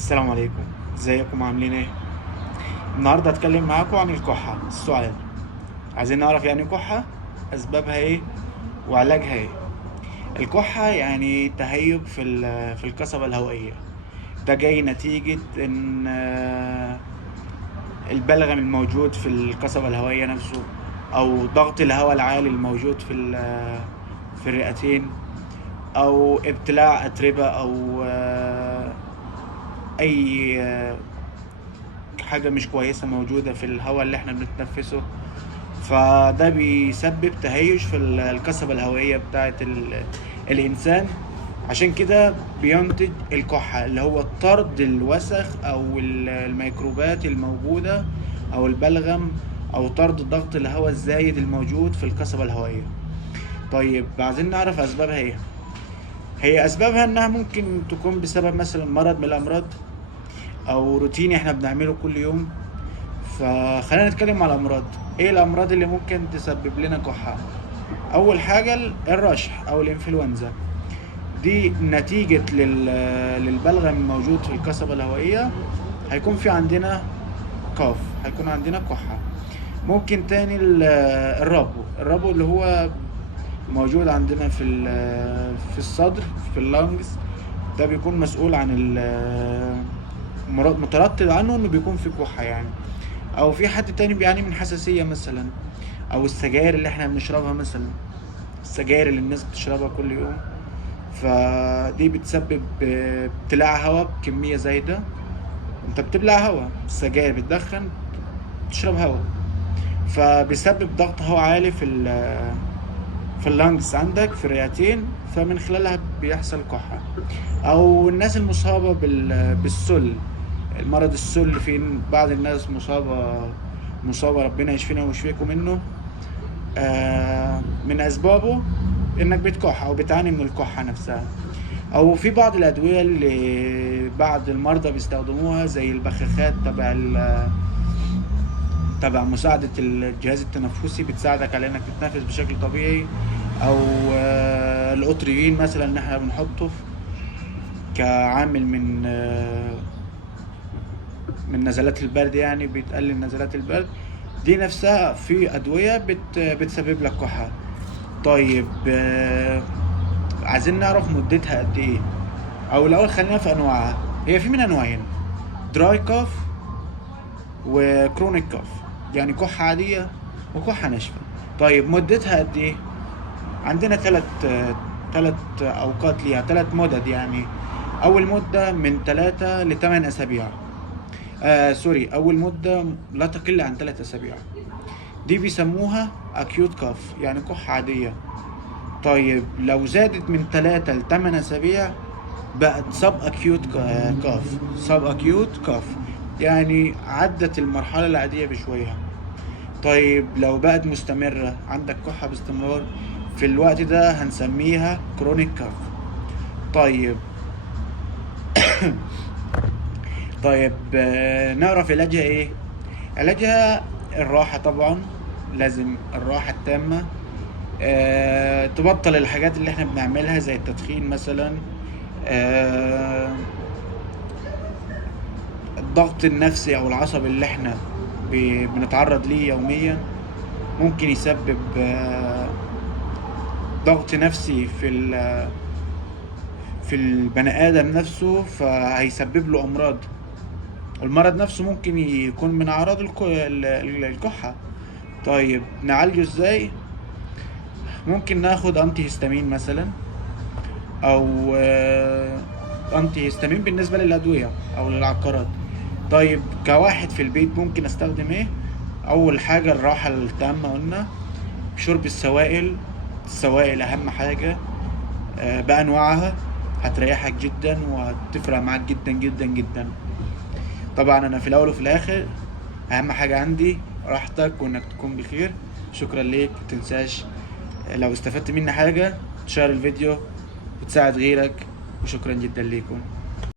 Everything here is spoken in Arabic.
السلام عليكم. ازيكم عاملين ايه؟ النهارده هتكلم معاكم عن الكحة. السؤال: عايزين نعرف يعني كحة، اسبابها ايه، وعلاجها ايه. الكحة يعني تهيج في القصبة الهوائية. ده جاي نتيجة ان البلغم الموجود في القصبة الهوائية نفسه، او ضغط الهواء العالي الموجود في الرئتين، او ابتلاع اتربة، او اي حاجة مش كويسة موجودة في الهواء اللي احنا بنتنفسه. فده بيسبب تهيج في القصبة الهوائية بتاعة الإنسان. عشان كده بينتج الكحة، اللي هو طرد الوسخ أو الميكروبات الموجودة، أو البلغم، أو طرد ضغط الهواء الزايد الموجود في القصبة الهوائية. طيب، عايزين نعرف أسبابها إيه. هي أسبابها إنها ممكن تكون بسبب مثلا مرض من الأمراض، أو روتين إحنا بنعمله كل يوم. فخلينا نتكلم على الامراض. ايه الامراض اللي ممكن تسبب لنا كحة؟ اول حاجة الرشح او الانفلونزا. دي نتيجة للبلغم الموجود في القصبة الهوائية. هيكون في عندنا كاف، هيكون عندنا كحة. ممكن تاني الربو اللي هو موجود عندنا في الصدر، في اللانجز. ده بيكون مسؤول عن مترتب عنه انه بيكون في كحة يعني. او في حد تاني بيعاني من حساسية مثلا، او السجاير اللي احنا بنشربها مثلا، السجاير اللي الناس بتشربها كل يوم. فدي بتسبب ابتلاع هواء بكمية زايدة. انت بتبلع هواء، السجاير بتدخن، تشرب هواء، فبيسبب ضغط هواء عالي في اللانجز عندك، في الرئتين، فمن خلالها بيحصل كحة. او الناس المصابة بالسل، المرض السل. في بعض الناس مصابة ربنا يشفينا ويشفيكم منه. من اسبابه انك بتكح او بتعاني من الكحة نفسها. او في بعض الادوية اللي بعض المرضى بيستخدموها، زي البخاخات تبع مساعدة الجهاز التنفسي، بتساعدك على انك تتنفس بشكل طبيعي. او الاوتريين مثلا، ان احنا بنحطه كعامل من نزلات البرد، يعني بتقلل نزلات البرد. دي نفسها في ادوية بتسبب لك كحة. طيب، عايزين نعرف مدتها قد ايه. او الاول خلينا في انواعها. هي في من انواعين: دراي كاف وكرونيك كاف، يعني كحة عادية وكحة ناشفة. طيب، مدتها قد ايه؟ عندنا ثلاث اوقات ليها، ثلاث مدد يعني. اول مدة من 3 ل 8 اسابيع. سوري، اول مدة لا تقل عن 3 اسابيع. دي بيسموها اكيوت كاف، يعني كحة عادية. طيب، لو زادت من 3 ل 8 اسابيع بقت سب اكيوت كاف، يعني عدت المرحلة العادية بشوية. طيب، لو بقت مستمرة، عندك كحة باستمرار، في الوقت ده هنسميها كرونيك كاف. طيب. طيب، نعرف علاجها ايه. علاجها الراحة طبعا، لازم الراحة التامة. تبطل الحاجات اللي احنا بنعملها زي التدخين مثلا. آه، الضغط النفسي او العصبي اللي احنا بنتعرض ليه يوميا ممكن يسبب ضغط نفسي في البني ادم نفسه، فهيسبب له امراض. المرض نفسه ممكن يكون من اعراض الكحة. طيب، نعالجه ازاي؟ ممكن ناخد انتي هيستامين مثلا، او انتي هيستامين بالنسبة للادوية او للعقارات. طيب، كواحد في البيت ممكن استخدم ايه؟ اول حاجة الراحة التامة قلنا. شرب السوائل اهم حاجة، بانواعها. هتريحك جدا وهتفرق معاك جدا جدا جدا. طبعا انا في الاول وفي الاخر اهم حاجة عندي راحتك وانك تكون بخير. شكرا ليك. متنساش لو استفدت مني حاجة تشارك الفيديو وتساعد غيرك. وشكرا جدا ليكم.